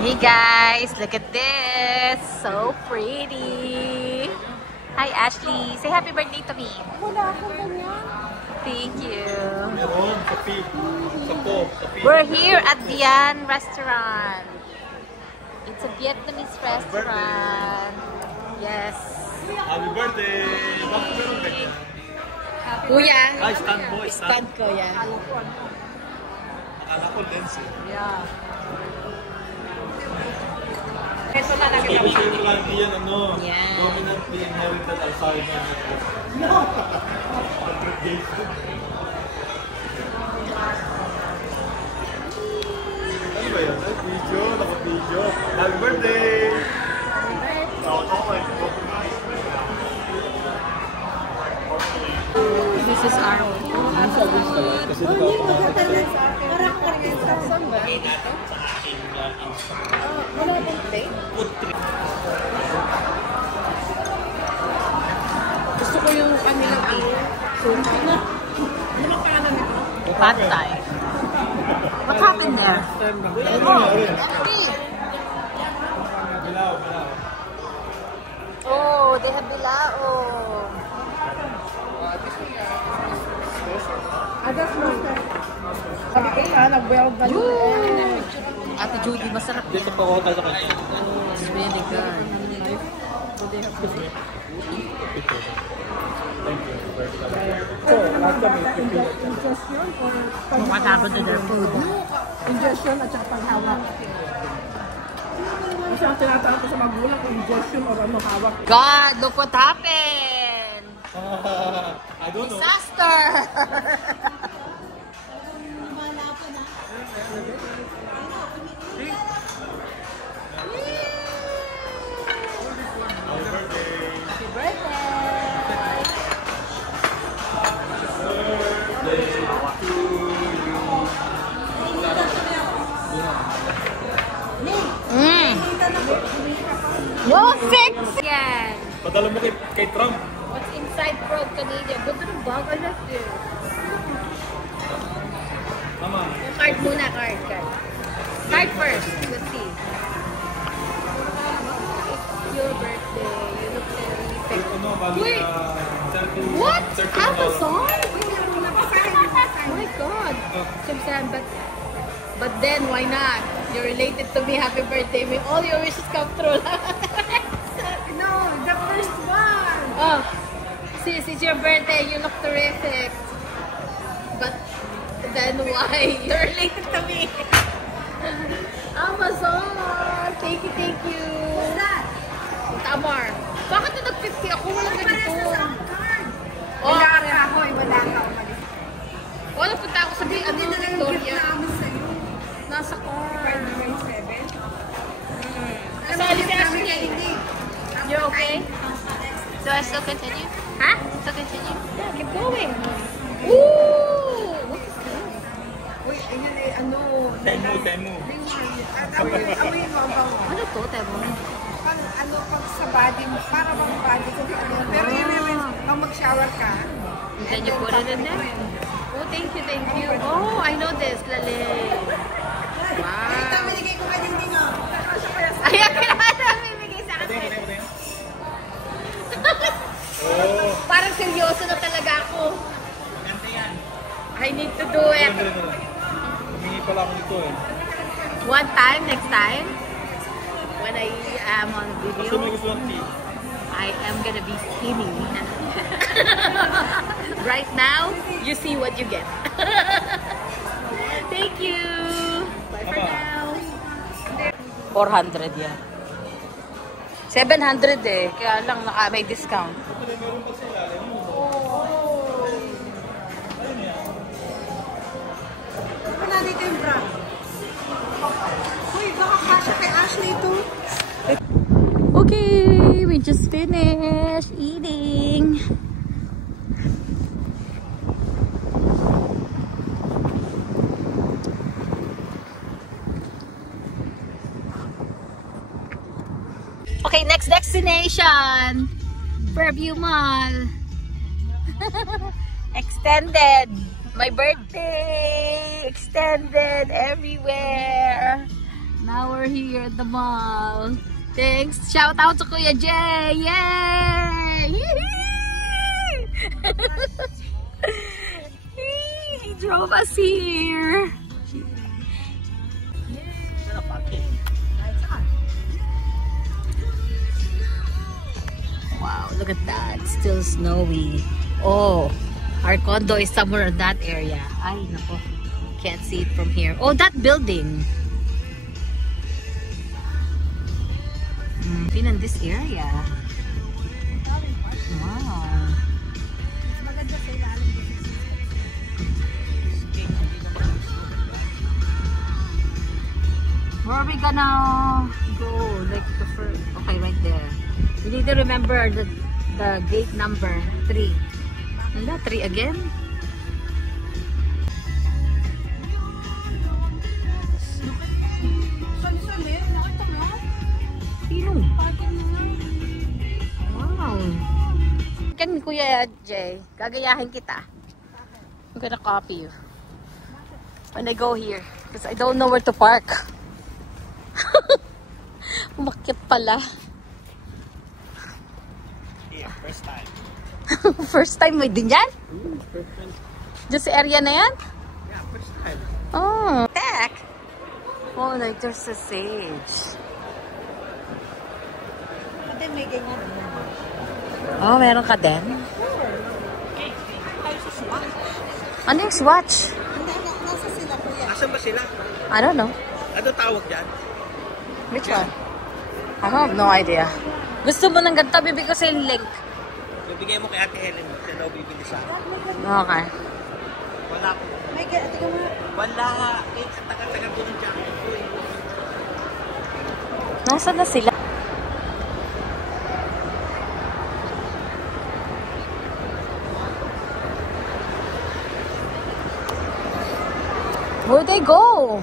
Hey guys, look at this. So pretty. Hi Ashley. Say happy birthday to me. Thank you. We're here at Dian Restaurant. It's a Vietnamese restaurant. Yes. Happy birthday! Kuya. Ay, stand mo. Stand ko, yan. Akala ko lens eh. Yeah. Ito lang yan, ano? Yeah. Dominantly inherited Alzheimer. No! Ano ba yan? Video? Naka-video? Happy birthday! This is our gusto ko yung kanilang pad thai. What happened there? Oh, they have bilao. Ate Judy, masarap yan. Dito pa ako tayo sa kanya. It's really good. What happened to their food? Ingestion at saka paghawak. Kasi ang tinatanong ko sa magulang kung ingestion or ano hawak. God, look what happened! I don't know. Disaster! Happy birthday! No fix! Yan! Padala mo kay Trump. What's inside Proud Canadian? Ganda ng bag. I love this. Mama. Card muna, card. Card first. Let's see. It's your birthday. You look very sick. Wait! What? Amazon? Oh my God. But then, why not? You're related to me. Happy birthday. May all your wishes come true. No, the first one! Oh, sis, it's your birthday. You look terrific. But then why? You're related to me. Amazon! Thank you, thank you. What's that? Tamar. Bakit na nag-50 ako? Wala ganito. Oh, Wala ka ako, wala ka umalis. wala punta ako sa Victoria. Nasa car. 597? Sali si Ashley. You're okay? Do I still continue? Huh? Still continue? Yeah, keep going. Ooh! What is this? Uy, ayun eh, ano? Temu. Amoy mo ba? Ano to, Temo? Pag ano, pag sa body mo, para bang body ko, pero yun naman, pag mag-shower ka, Then you put it in there? Oh, thank you, thank you. Oh, I know this, Lale. Wow. ito, binigay ko ka din din, oh. Ayan, kailangan bibigay sa akin. Oh. Parang seryoso na talaga ako. I need to do it. Humingi pala ako dito eh. One time, next time, when I am on Gusto may video, gusto ng tea. I am gonna be skinny. Right now, you see what you get. Thank you. Bye for now. 400 yan. 700 eh. Kaya lang may discount. Meron pa sila. Ano na dito yung bra? Uy, baka kasha kay Ashley ito. Okay, we just finished eating. Okay, next destination. Fairview Mall. Extended. My birthday. extended everywhere. Now we're here at the mall. Thanks. Shout out to Kuya Jay. Yay! He drove us here. Wow, look at that. It's still snowy. Oh, our condo is somewhere in that area. Ay, nako. Can't see it from here. Oh, that building. Been in this area. Wow. Where are we gonna go? Like the first. Okay, right there. You need to remember the gate number 3. Wala, 3 again? Wow. Kan Kuya Jay, gagayahin kita. I'm gonna copy you when I go here because I don't know where to park. Umakyat pala. Yeah, first time. First time mo din yan? First time. Diyan sa area na yan? Yeah, first time. Oh, heck. Oh, like there's a sage. Then may ganyan. Oh, meron ka din? Ano yung swatch? Nasa sila kuya. Asan ba sila? I don't know. Ano tawag dyan? Which one? I have no idea. Gusto mo ng ganito, bibigay ko sa yung link. Bibigay mo kay Ate Helen. Siya daw bibili sa akin. Okay. Wala ko. May ganyan. Tingnan mo. Wala. Eh, taga-taga ko ng jacket ko eh. Nasaan na sila? Where'd they go?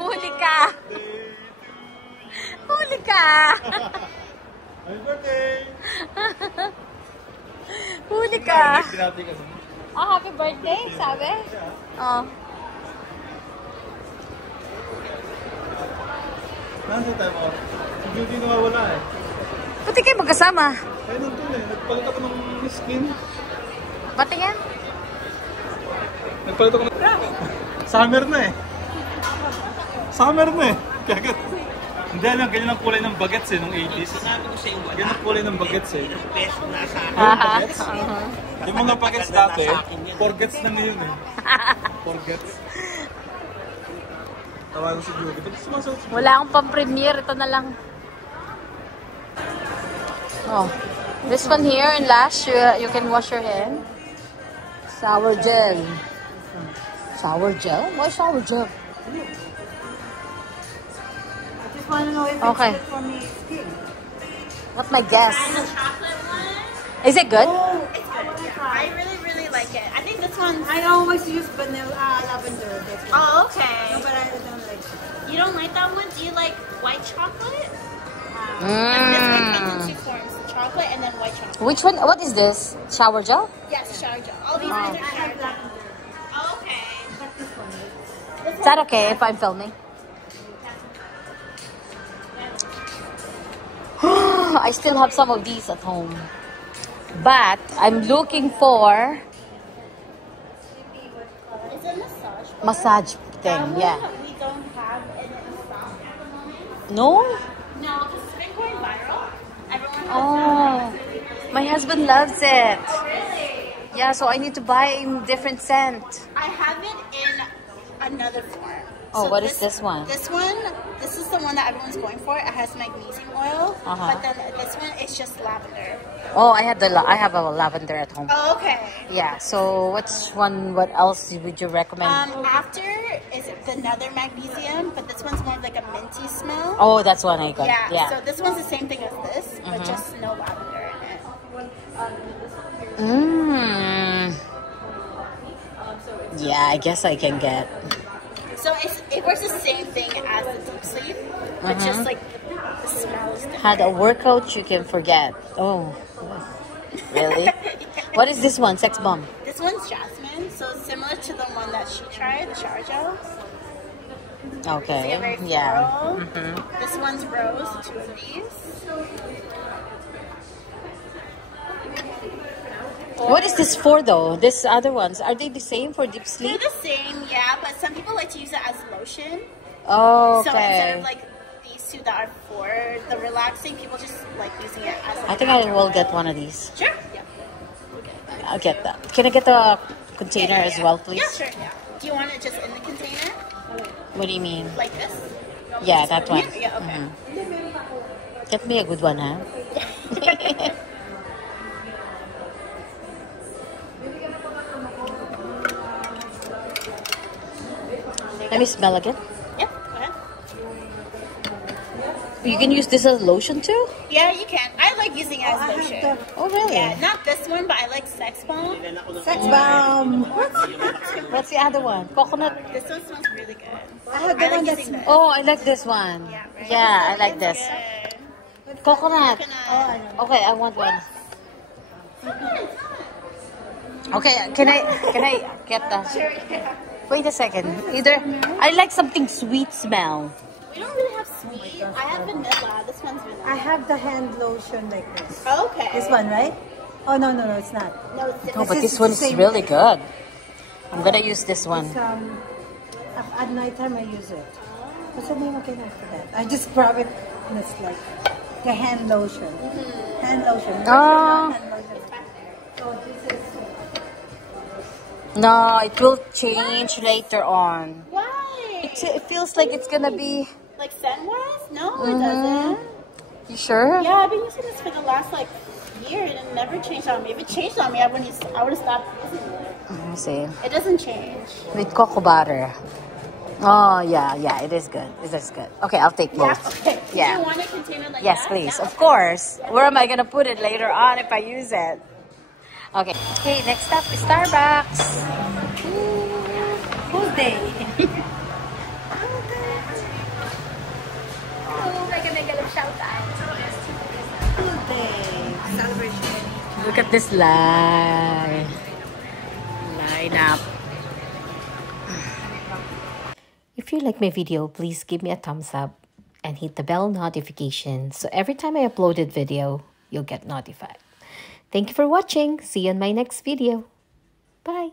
Huli ka! Huli ka! Happy birthday! Huli ka! Grabe ka. Oh, happy birthday, sabi? Oh. Nasaan tayo mo? Si Judy nawawala eh. Pati kayo magkasama. Ay, nandun eh. Nagpalit ako ng skin. Pati yan? Nagpalit ako ng... Summer na eh. Summer na eh. Kaya hindi alam, ganyan ang kulay ng bagets eh, nung 80s. Ganyan ang kulay ng bagets eh. Bagets? Yung mga bagets dati, 4 gets na ngayon eh. 4 gets. Tawagan si Judy. Ba't sumasagot si Judy? Wala akong pang-premiere. Ito na lang. Oh. This one here in Lash, you can wash your hand. Shower gel. Shower gel? Why shower gel? I just want to know if Okay. it's good for me skin. What my guess? The chocolate one. Is it good? It's good. I really like it. I think this one's. I always use vanilla lavender. That's it. Oh, okay. No, but I don't like it. You don't like that one? Do you like white chocolate? Mm. This one comes in 2 forms: chocolate and then white chocolate. Which one? What is this? Shower gel? Yes, shower gel. All these Oh. ones I are have shower gel. lavender. Oh, okay. But this one. Is that okay if I'm filming? I still have some of these at home. But I'm looking for It's a massage. massage thing. That Yeah. one we don't have it in stock at the moment. No? No, this has been going viral. Everyone has Oh, my husband loves it. Oh, really? Yeah, so I need to buy him different scent. I have it in another form. Oh, what is this one? This is the one that everyone's going for. It has magnesium oil, but then this one is just lavender. Oh, I have a lavender at home. Oh, okay. Yeah. So which one? What else would you recommend? After is another magnesium, but this one's more like a minty smell. Oh, that's one I got. Yeah. Yeah. So this one's the same thing as this, but just no lavender in it. Mmm. Yeah, I guess I can get. So it works the same thing as the deep sleep, but just like the smell Had a workout you can forget. Oh, really? What is this one? Sex bomb. This one's jasmine, so similar to the one that she tried, the shower gel. Okay. Very Yeah. floral. This one's rose, 2 of these. What is this for though? These other ones, are they the same for deep They're sleep? the same, yeah, but some people like to use it as lotion. Oh, So instead okay. of like these two that are for the relaxing, people just like using it as like I think I will get one of these. Sure. Yeah. I'll get that. Can I get the container as well, please? Yeah, sure. Yeah. Do you want it just in the container? What do you mean? Like this? Yeah, that one. Yeah, okay. Get me a good one, huh? Let me smell again. Yeah, go ahead. You can use this as lotion too? Yeah, you can. I like using it as lotion. Oh, really? Yeah, not this one, but I like Sex Bomb. Sex bomb. What's the other one? Coconut. This one smells really good. I have the I like one that's using this. Oh, I like this one. Yeah, right? Yeah, I like this. Good. Coconut. Coconut. Okay, I want one. Okay, can I get that? Sure, yeah. Wait a second. Either I like something sweet smell. We don't really have sweet. I have vanilla. This one's vanilla. I have the hand lotion like this. Okay. This one, right? Oh, no, it's not. No, it's No, but is this the one is same really thing. good. I'm gonna use this one. It's, at night time I use it. What's the name again after that? I just grab it and it's like the hand lotion. Hand lotion. Oh. Hand lotion. So this is... No, it will change later on. Why? It feels like it's gonna be. Like scent-wise? No, it doesn't. You sure? Yeah, I've been using this for the last like year and it never changed on me. If it changed on me, I would have stopped using it. Let me see. It doesn't change. With cocoa butter. Oh yeah, it is good. It is good. Okay, I'll take both. Okay. Yeah. Do you want a container like Yes, that? please. Yeah. Of course. Where am I gonna put it later on if I use it? Okay. Okay, next stop is Starbucks. Whose day? Whose day? Celebration. Look at this lineup. If you like my video, please give me a thumbs up and hit the bell notification so every time I uploaded video, you'll get notified. Thank you for watching. See you in my next video. Bye.